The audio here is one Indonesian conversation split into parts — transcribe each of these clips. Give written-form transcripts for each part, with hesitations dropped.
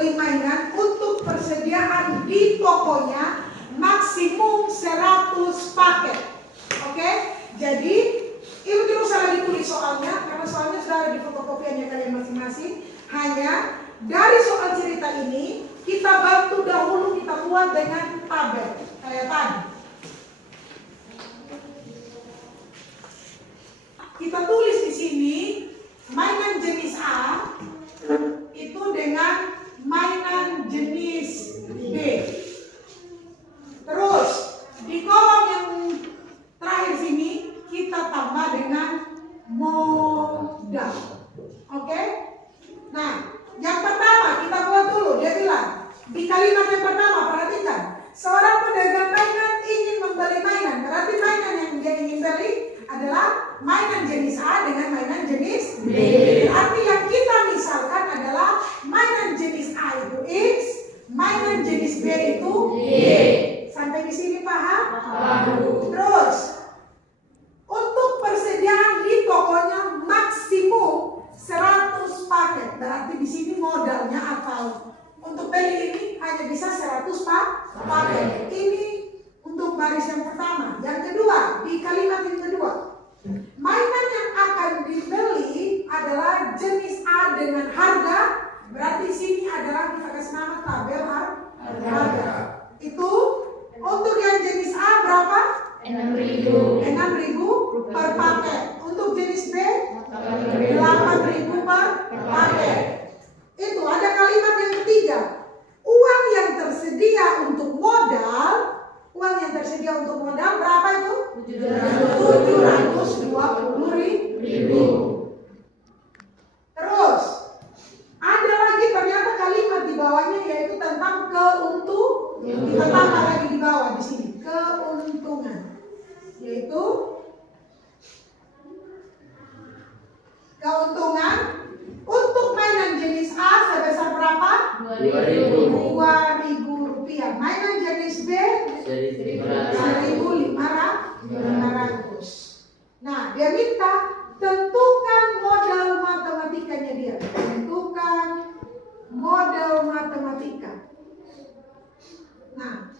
membeli mainan untuk persediaan di tokonya maksimum 100 paket. Oke? Jadi Ibu tidak usah lagi tulis soalnya, karena soalnya sudah ada di fotokopiannya kalian masing-masing. Hanya dari soal cerita ini kita bantu dahulu, kita buat dengan tabel kayak tadi. Kita tulis di sini mainan jenis A itu dengan mainan jenis B. Terus di kolom yang terakhir sini kita tambah dengan modal. Oke? Nah, yang pertama kita buat dulu. Dia bilang di kalimat yang pertama, perhatikan, seorang pedagang mainan ingin membeli mainan. Berarti mainan yang dia ingin beli adalah mainan jenis A dengan mainan jenis B. Berarti yang kita misalkan adalah mainan jenis A itu X, mainan jenis B itu Y. Sampai di sini paham? Paham. Terus untuk persediaan di tokonya maksimum 100 paket. Berarti di sini modalnya atau untuk beli ini hanya bisa 100 paket. Ini untuk baris yang pertama. Yang kedua, di kalimat yang kedua, mainan yang akan dibeli adalah jenis A dengan harga. Berarti sini adalah kita kasih nama tabel harga. Itu untuk yang jenis A berapa? 6.000 per paket. Untuk jenis B 8.000 per paket. Itu ada kalimat yang ketiga. Uang yang tersedia untuk modal. Uang yang tersedia untuk modal berapa itu? 720.000. Terus ada lagi ternyata kalimat di bawahnya yaitu tentang keuntungan. Kita tambah lagi di bawah di sini keuntungan, yaitu keuntungan untuk mainan jenis A sebesar berapa? 2.000 rupiah. Mainan jenis B 1.500. Nah, dia minta tentukan modal matematikanya dia. Tentukan modal matematika. Nah,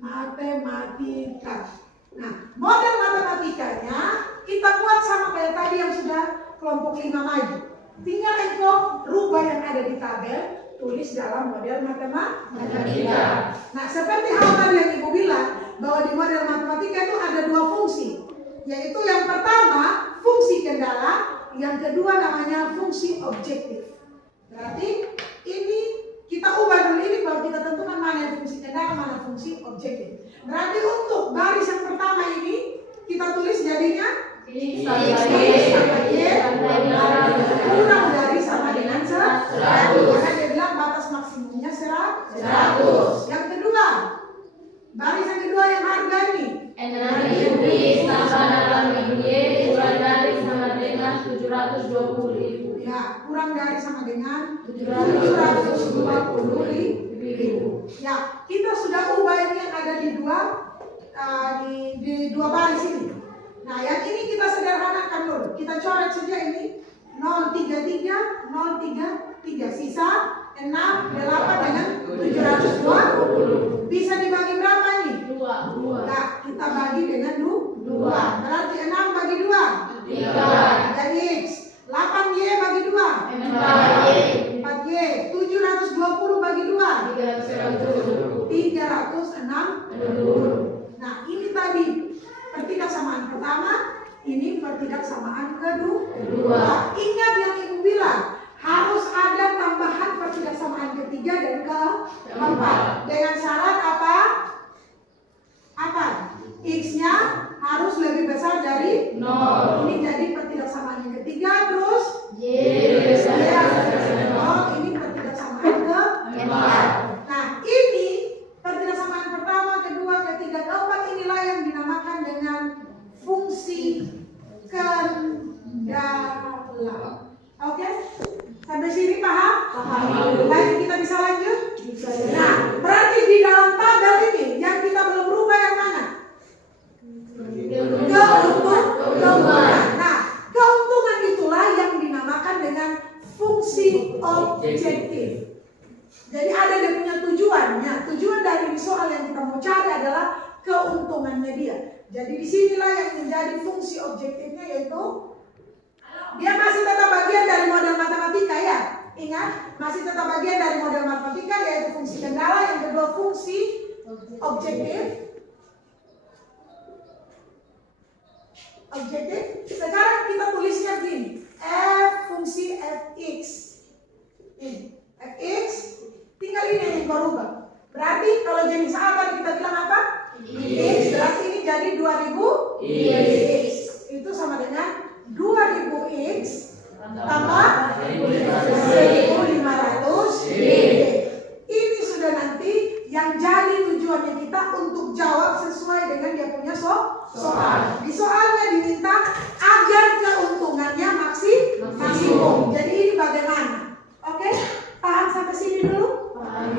matematika. Nah, model matematikanya kita buat sama kayak tadi yang sudah kelompok 5 maju. Tinggal engkau rubah yang ada di tabel, tulis dalam model matematika. Nah, seperti hal tadi yang Ibu bilang, bahwa di model matematika itu ada 2 fungsi. Yaitu yang pertama, fungsi kendala, yang kedua namanya fungsi objektif. Berarti ini kita ubah dulu ini baru kita tentukan mana yang fungsi kendala, mana fungsi objektif. Berarti untuk baris yang pertama ini kita tulis jadinya X sama Y kurang dari sama dengan 100. Karena dia bilang batas maksimumnya 100. Yang kedua, baris yang kedua yang harga ini 6.000 tambah 8.000 kurang dari sama dengan 720.000. Ya, kurang dari sama dengan 720.000. Ya, kita sudah ubah ini yang ada di dua baris ini. Nah, yang ini kita sederhanakan dulu. Kita coret saja ini 033, 033, sisa 6, 8 dengan 720. Bisa dibagi berapa ini? 2. Nah, kita bagi dengan 2. Berarti 6 bagi 2 3. Ada X. 8Y bagi 2 4Y. 720 bagi 2 360. Nah, ini tadi pertidaksamaan pertama, ini pertidaksamaan kedua. Ingat yang Ibu bilang, harus ada tambahan pertidaksamaan ketiga dan keempat. Dengan syarat apa? X-nya harus lebih besar dari 0. Ini jadi pertidaksamaan yang ketiga. Terus Y ini pertidaksamaan keempat. Nah, ini pertidaksamaan pertama, kedua, ketiga, keempat. Inilah yang dinamakan dengan fungsi kendala. Oke? Sampai sini paham? Paham. Baik, kita bisa lanjut? Bisa. Nah, berarti di dalam Jadi ada dia punya tujuannya. Tujuan dari soal yang kita mau cari adalah keuntungannya dia. Jadi disinilah yang menjadi fungsi objektifnya, yaitu dia masih tetap bagian dari model matematika ya. Ingat, masih tetap bagian dari model matematika, yaitu fungsi kendala. Yang kedua fungsi objektif. Sekarang kita tulisnya begini, f fungsi fx. Ini fx, tinggal ini yang kau rubah. Berarti kalau jenis A tadi kita bilang apa? X. Berarti ini jadi 2000 x. Itu sama dengan 2000 x tambah 1500 y. Ini sudah nanti yang jadi tujuannya kita untuk jawab sesuai dengan dia punya soal. Di soalnya diminta agar keuntungannya maksimum. Jadi ini bagaimana? Oke? Paham sampai sini dulu? Paham.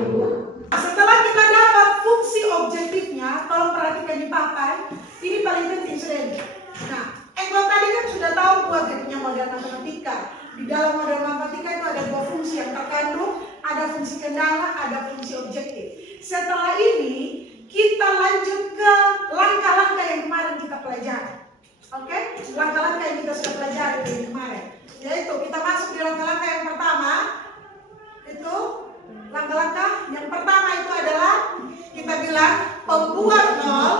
Setelah kita dapat fungsi objektifnya, tolong perhatikan di papan. Ini paling penting sudah. Nah, engkau tadi kan sudah tahu buat dia punya model matematika. Di dalam model matematika itu ada dua fungsi yang terkandung, ada fungsi kendala, ada fungsi objektif. Setelah ini kita lanjut ke langkah-langkah yang kemarin kita pelajari. Oke? Langkah-langkah yang kita sudah pelajari dari kemarin. Yaitu kita masuk di langkah-langkah yang pertama. Itu langkah-langkah yang pertama itu adalah kita bilang pembuat nol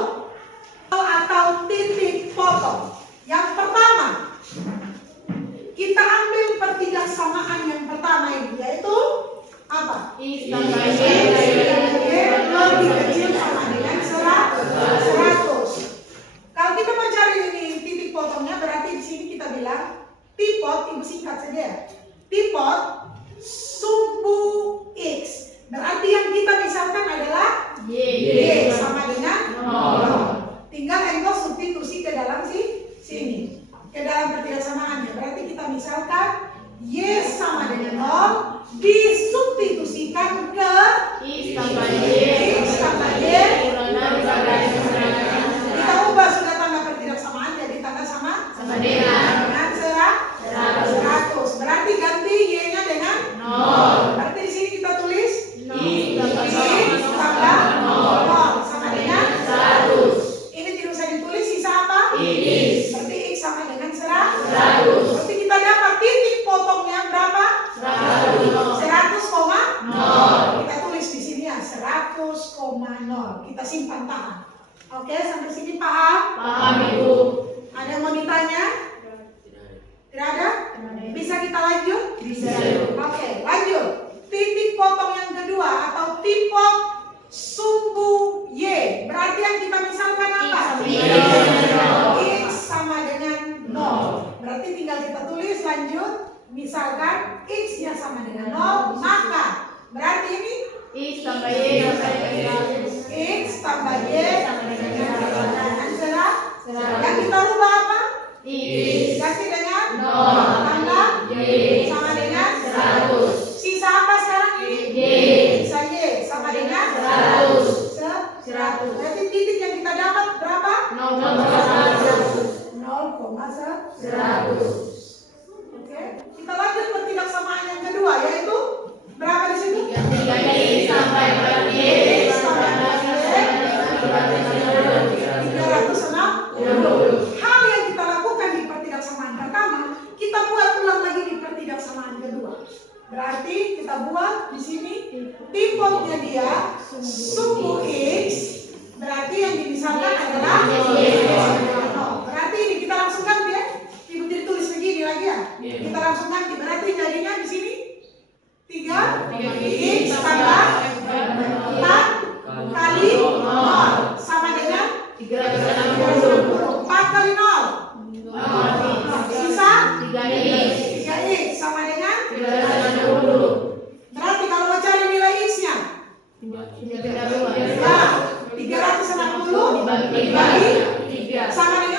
atau titik potong. Yang pertama, kita ambil pertidaksamaan yang pertama ini, yaitu apa? X tambah Y lebih kecil sama dengan 100. Kalau kita mau cari ini titik potongnya, berarti di sini kita bilang tipot, ibu singkat saja. Tipot sumbu X. Berarti yang kita misalkan adalah Y sama dengan 0. Tinggal engkau substitusi ke dalam sini. Ke dalam pertidaksamaannya. Berarti kita misalkan Y sama dengan 0 disubstitusikan ke X tambah Y kita ubah sudah tanda pertidaksamaan jadi tanda sama dengan 100. Berarti ganti Y-nya dengan 0. Berarti di sini kita tulis X tambah 0 sama dengan 100. Ini tidak usah ditulis, sisa apa? X. Berarti X sama dengan 100. Berarti kita dapat titik potongnya berapa? 100,0. Kita tulis di sini ya 100,0. Kita simpan tangan. Oke, sampai sini paham? Paham, Ibu. Ada yang mau ditanya? Tidak ada? Bisa kita lanjut? Bisa. Oke, lanjut. Titik potong yang kedua atau tipot sumbu Y. Berarti yang kita misalkan apa? X sama dengan 0. Berarti tinggal kita tulis lanjut. Misalkan X-nya sama dengan 0, maka berarti ini X tambah Y X tambah Y sama dengan 100. Yang kita rubah apa? X Ganti dengan 0 tambah Y sama dengan 100. Sisa apa sekarang ini? Y. Sisa Y sama dengan 100. 100. Berarti titik yang kita dapat berapa? 0,100. 0,100. Oke, kita lanjut pertidaksamaan yang kedua, yaitu berapa di sini? 3 sampai 4 X tambah 360. Hal yang kita lakukan di pertidaksamaan pertama, kita buat ulang lagi di pertidaksamaan kedua. Berarti kita buat di sini tipotnya dia sumbu X. Berarti yang dimisalkan adalah berarti ini kita langsung ganti ya. Ibu ditulis begini lagi ya. Kita langsung ganti. Berarti jadinya di sini 3 X tambah 4 kali 0 sama dengan 360. 4 kali 0. Sisa 3X sama dengan 360. berarti kalau mau cari nilai X-nya 360 dibagi 3 sama dengan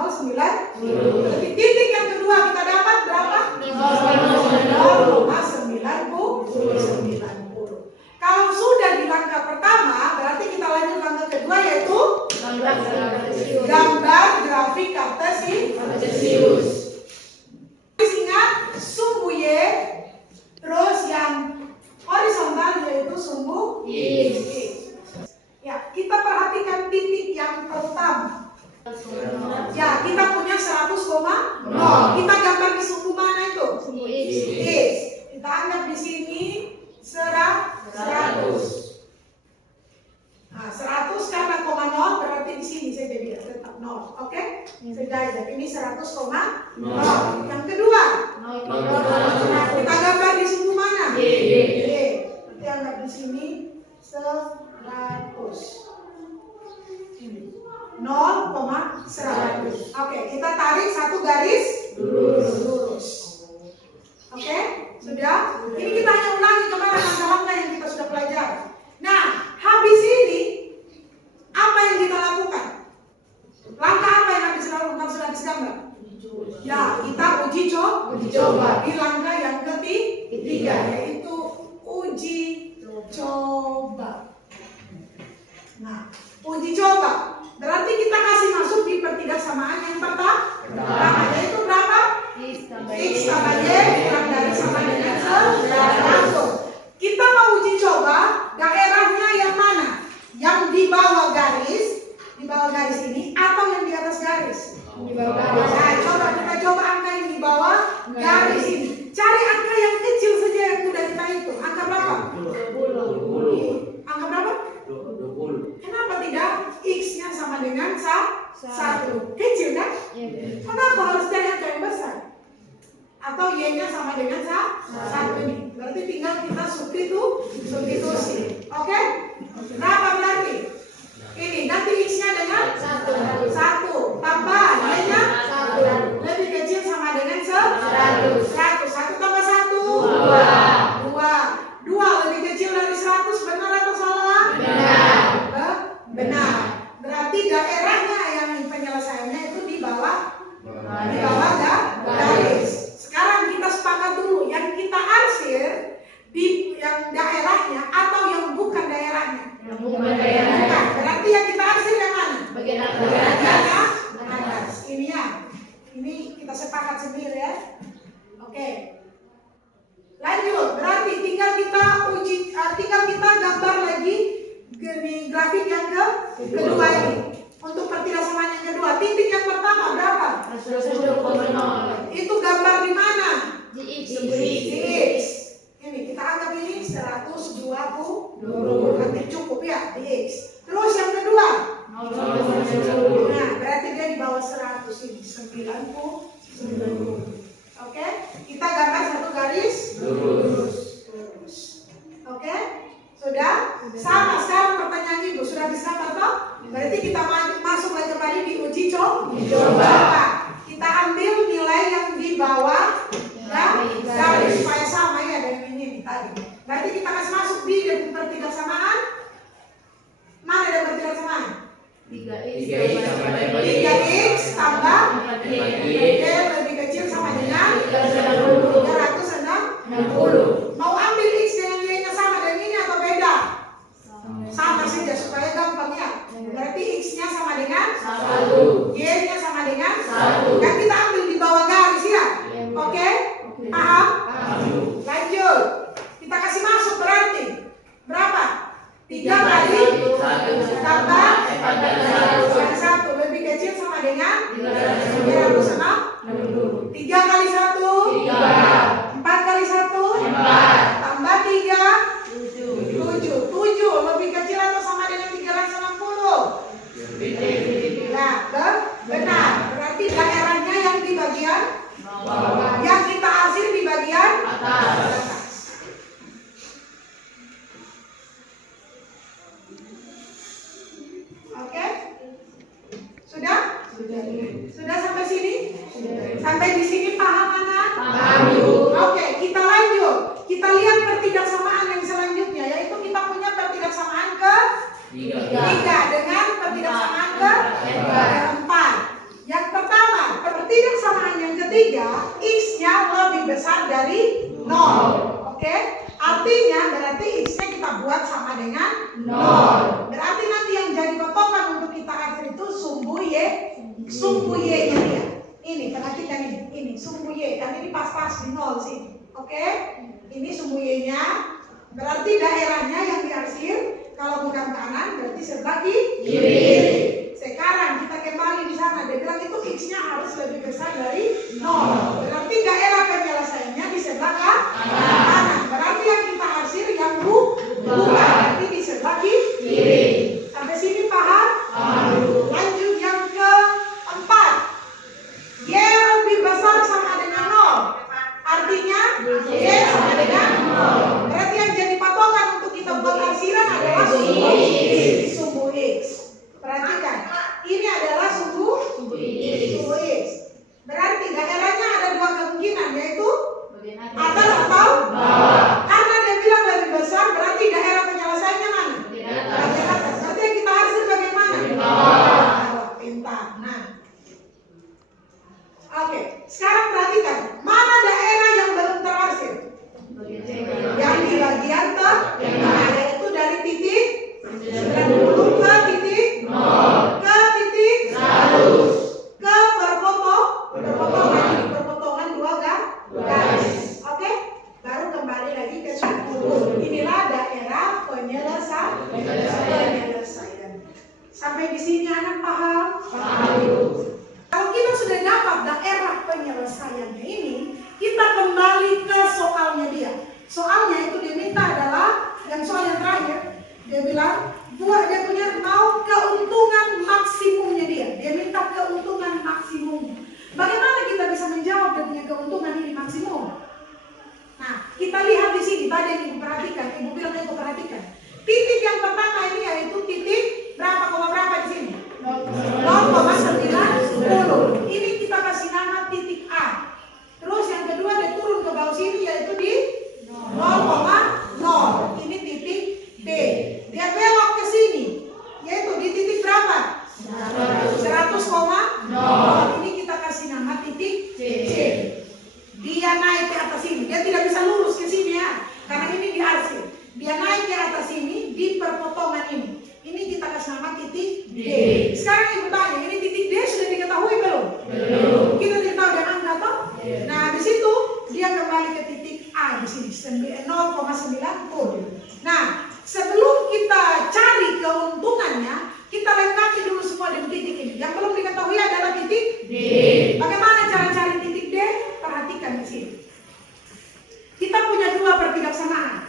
0,90. Berarti titik yang kedua kita dapat berapa? 0,90. Kalau sudah di langkah pertama, berarti kita lanjut langkah kedua, yaitu gambar grafik kartesius. Ingat sumbu Y, terus yang horizontal yaitu sumbu X. Ya, kita perhatikan titik yang pertama. Ya, kita punya 100,0. Kita gambar di sumbu mana itu? Sumbu X. Kita anggap di sini 100. Nah, 100 karena koma 0 berarti di sini saja dia tetap 0. Oke? Sudah, ini 100,0. Yang kedua, kita gambar di sumbu mana? Y. Berarti anggap di sini 100. 0,100. Oke, kita tarik satu garis lurus. Oke, sudah. Ini kita hanya ulangi kemarin langkah-langkah yang kita sudah pelajari. Nah, habis ini apa yang kita lakukan? Langkah apa yang habis lakukan sudah digambar? Ya, kita uji coba di langkah yang ketiga, yaitu uji coba. Nah, uji coba berarti kita kasih masuk di pertigasamaan yang pertama, yaitu berapa? X sama Y kurang dari sama dengan 100. Kita mau uji coba daerahnya yang mana? Yang di bawah garis ini atau yang di atas garis? Di bawah garis. Nah, kita coba angka yang di bawah garis ini. Cari angka yang kecil saja yang mudah kita hitung. Angka berapa? 20. Angka berapa? 20. Kenapa tidak X-nya sama dengan 1? Kecil kan? Kenapa harus cari angka yang besar? Atau Y-nya sama dengan 1 ini. Berarti tinggal kita substitusi. Oke? Berapa berarti? Ini nanti X-nya dengan 1. Tambah Y-nya 1. Lebih kecil sama dengan 100. 1 tambah 1. 2 lebih kecil dari 100. Benar atau salah? Benar. Berarti daerahnya yang penyelesaiannya itu di bawah garis. Sekarang kita sepakat dulu yang kita arsir di yang daerahnya atau yang bukan daerahnya. Bukan. Berarti yang kita arsir yang mana? Bagian atas. Ini ya. Ini kita sepakat sendiri ya. Oke. Lanjut. Berarti tinggal kita gambar lagi di grafik yang kedua ini. Untuk pertigasamaan yang kedua, titik yang pertama berapa? 120,0. Itu gambar di mana? Di X. Di X. Ini kita anggap ini 120. Nanti cukup ya di X. Terus yang kedua? 0,90. Nah, berarti dia di bawah 100 ini 90. Oke? Kita gambar satu garis lurus. Oke? Sudah? Sama sekarang pertanyaan Ibu sudah bisa toh? Berarti kita masuk lagi kembali di uji coba. Kita ambil nilai yang di bawah garis supaya sama ya dengan ini tadi. Berarti kita kasih masuk di pertigasamaan. Mana ada pertigasamaan? 3x tambah Y lebih kecil sama dengan 360. Mau ambil X dengan Y-nya sama dengan ini atau beda? Sama saja supaya gampang ya. Berarti X-nya sama dengan 1. Y-nya sama dengan 1. Dan kita ambil di bawah garis ya. Oke? Paham? Lanjut. Kita kasih masuk berarti berapa? 3 kali 1 tambah 1 lebih kecil sama dengan 360. 3 kali 1 4 kali 1 tambah 3 7 lebih kecil atau sama dengan 360? Nah, benar. Berarti daerahnya yang di bagian yang kita arsir di bagian atas. Oke? Sudah? Sudah sampai sini? Sampai di sini paham anak? Paham. Oke, kita lanjut. Kita lihat pertigasamaan yang selanjutnya, yaitu kita punya pertigasamaan ke-3 dengan pertigasamaan ke-4. Yang pertama ketiga, X-nya lebih besar dari 0. Oke? Artinya berarti X-nya kita buat sama dengan 0. Berarti nanti yang jadi patokan untuk kita akhir itu sumbu Y-nya dia. Ini, perhatikan ini sumbu Y, kan ini pas-pas di 0 sini. Oke? Ini sumbu Y-nya. Berarti daerahnya yang diarsir, kalau bukan kanan berarti sebelah kiri. Sekarang kita kembali di sana, dia bilang itu X-nya harus lebih besar dari 0. Berarti daerah penyelesaiannya di sebelah kanan. Berarti yang kita arsir yang bukan, berarti di sebelah kiri. Sampai sini paham? Lanjut yang keempat. Y lebih besar sama dengan 0. Artinya Y sama dengan 0. Berarti yang jadi patokan untuk kita buat arsiran adalah sumbu X. Perhatikan, ini adalah sumbu X. Berarti daerahnya ada dua kemungkinan, yaitu atas atau bawah. Karena dia bilang lebih besar, berarti daerah penyelesaiannya mana? Bagian atas. Berarti yang kita arsir bagaimana? Bawah. Pintar. Nah, oke. Sekarang perhatikan, mana daerah yang belum terarsir? Yang di bagian tengah, yaitu dari titik 90 ke titik 0 ke titik 100 ke perpotongan dua garis. Oke? Baru kembali lagi ke 10. Inilah daerah penyelesaian. Sampai di sini anak paham? Kalau kita sudah dapat daerah penyelesaiannya ini, kita kembali ke soalnya dia. Soalnya itu dia minta adalah yang soal yang terakhir. Dia bilang dia punya mau keuntungan maksimumnya dia. Dia minta keuntungan maksimum. Bagaimana kita bisa menjawab dia punya keuntungan ini maksimum? Nah, kita lihat di sini. Tadi yang Ibu perhatikan, Ibu bilang Ibu perhatikan. Titik yang pertama ini yaitu titik berapa di sini? 0,90. Ini kita kasih nama titik A. Terus yang kedua dia turun ke bawah sini yaitu di 0,0. Ini titik B. Dia belok ke sini yaitu di titik berapa? 100,0. Ini kita kasih nama titik C. Dia naik ke atas sini. Dia tidak bisa lurus ke sini ya, karena ini diarsir. Dia naik ke atas sini di perpotongan ini. Ini kita kasih nama titik D. Sekarang Ibu tanya, ini titik D sudah diketahui belum? Kita tidak tahu dia angka toh? Nah, di situ dia kembali ke titik A di sini 0,90. Nah, sebelum kita cari keuntungannya, kita lengkapi dulu semua dengan titik ini. Yang belum diketahui adalah titik D. Bagaimana cara cari titik D? Perhatikan di sini. Kita punya dua pertidaksamaan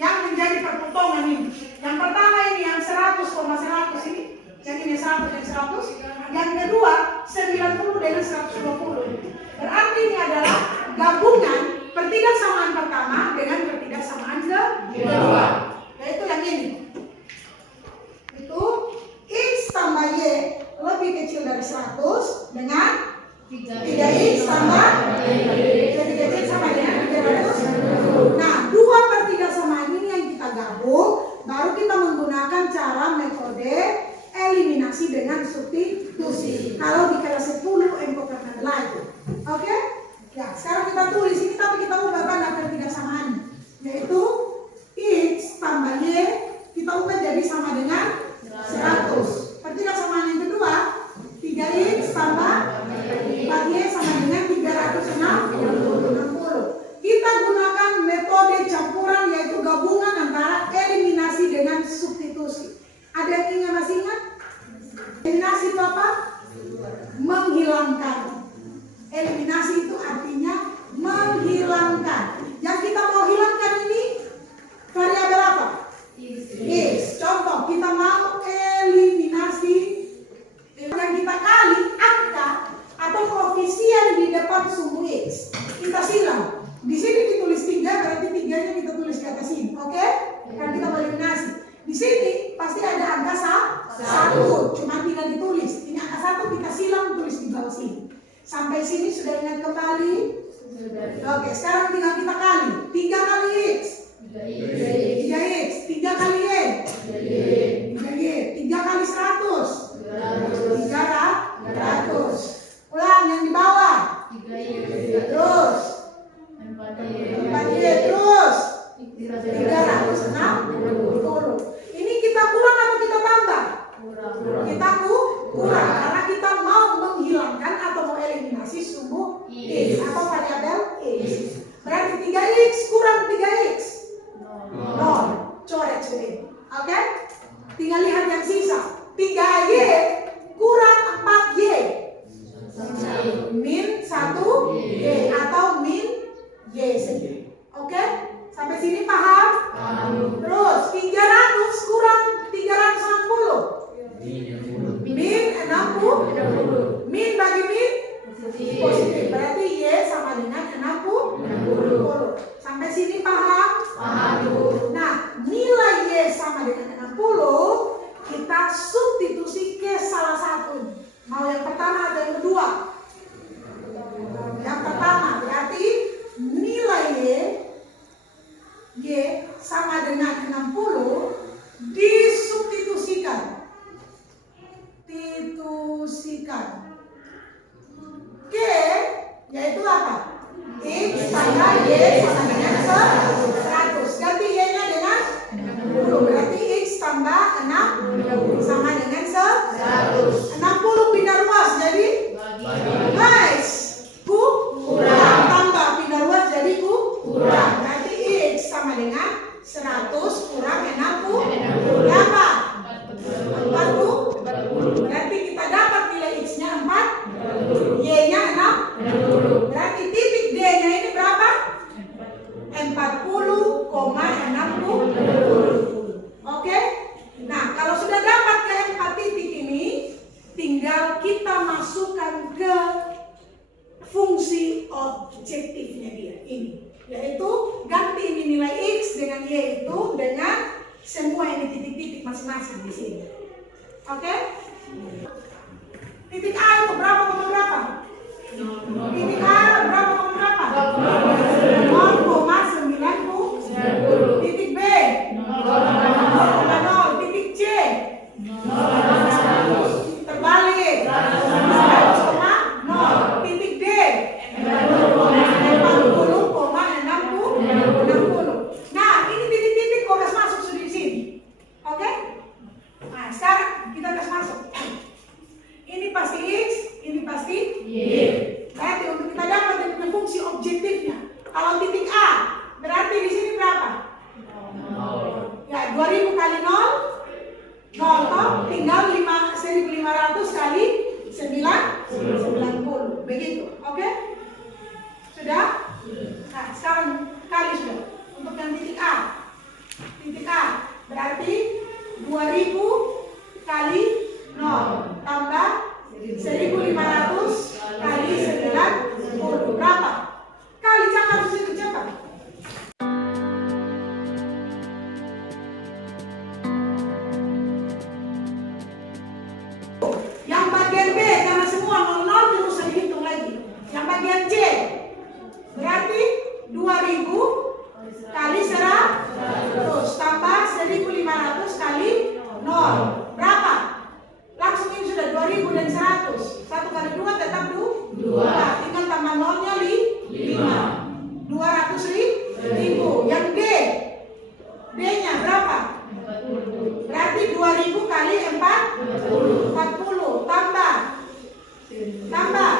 yang menjadi perpotongan ini. Yang pertama ini yang 100,100 ini, yang ini 100 dan 100. Yang kedua 90 dengan 120. Berarti ini adalah gabungan pertidaksamaan pertama dengan pertidaksamaan kedua. Yaitu yang ini. Itu X tambah Y lebih kecil dari 100 dengan 3X tambah lebih kecil sama dengan 300. Nah, dua pertidaksamaan ini yang kita gabung, baru kita menggunakan cara metode eliminasi dengan substitusi. Kalau di kelas 10 engkau pernah belajar. Oke? Ya, sekarang kita tulis ini tapi kita ubah tanda pertidaksamaannya, yaitu X tambah Y kita ubah jadi sama dengan 100. Pertidaksamaan yang kedua 3X tambah 4Y sama dengan 360. Kita gunakan metode campuran yaitu gabungan antara eliminasi dengan substitusi. Ada yang masih ingat? Eliminasi itu apa? Menghilangkan. Eliminasi itu artinya menghilangkan. Yang kita mau hilangkan ini variabel apa? X. Contoh, kita mau eliminasi yang kita kali angka atau koefisien di depan sumbu X. Kita silang. Di sini ditulis 3, berarti 3-nya kita tulis di atas sini. Oke? Kan kita mau eliminasi. Di sini pasti ada angka 1, cuma tidak ditulis. Ini angka 1 kita silang tulis di bawah sini. Sampai sini sudah ingat kembali? Oke, sekarang tinggal kita kali. 3 kali X 3X, 3 kali Y 3Y, 3 kali 100 300. Ulang yang di bawah 3 X atau variabel X. Berarti 3X kurang 3X 0. Coret sudah. Oke? Tinggal lihat yang sisa. 3Y kurang 4Y min 1Y atau min Y saja. Oke? Sampai sini paham? Terus 300 kurang 360 min 60. Min bagi min positif. Berarti Y sama dengan 60. Sampai sini paham? Nah, nilai Y sama dengan 60 kita substitusi ke salah satu. Mau yang pertama atau yang kedua? Yang pertama berarti nilai Y sama dengan 60 disubstitusikan. K yaitu apa? X tambah Y sama dengan 100. Ganti Y-nya dengan 60. Berarti X tambah 6 sama dengan 100. 60 pindah ruas jadi guys kurang. Tambah pindah ruas jadi kurang. Berarti X sama dengan 100 kurang 60. Berapa? 40. Berarti kita dapat nilai X-nya 4, Y-nya 6. Berarti titik D-nya ini berapa? 40,60. Oke? Nah, kalau sudah dapat keempat titik ini, tinggal kita masukkan ke fungsi objektifnya dia ini, yaitu ganti ini nilai X dengan Y itu dengan semua ini titik-titik masing-masing di sini. Oke? Titik A itu berapa koma berapa? Titik A berapa koma berapa? 0,90. Titik B 0,0. Titik C terbalik 100,0. Titik D 40,60. Nah, ini titik-titik kok harus masuk sudah di sini. Oke? Nah, sekarang kita harus masuk. Ini pasti X, ini pasti Y. Berarti untuk kita dapat dengan fungsi objektifnya. Kalau titik A, berarti di sini berapa? Ya, 2000 kali 0, 0 toh, tinggal 1500 kali 90. Begitu, oke? Sudah? Nah, sekarang kali sudah. Untuk yang titik A. Titik A, berarti 2000 kali 0 tambah 1500 kali 90. Berapa? Kali jangan harus cepat. Yang bagian B karena semua 00 terus saya hitung lagi. Yang bagian C berarti 2000 kali 100 tambah 1500 kali 0. Berapa? Langsung ini sudah 2000 dan 100. 1 kali 2 tetap 2. Tinggal tambah 0-nya 5. 200.000. Yang D, D-nya berapa? Berarti 2000 kali 40. Tambah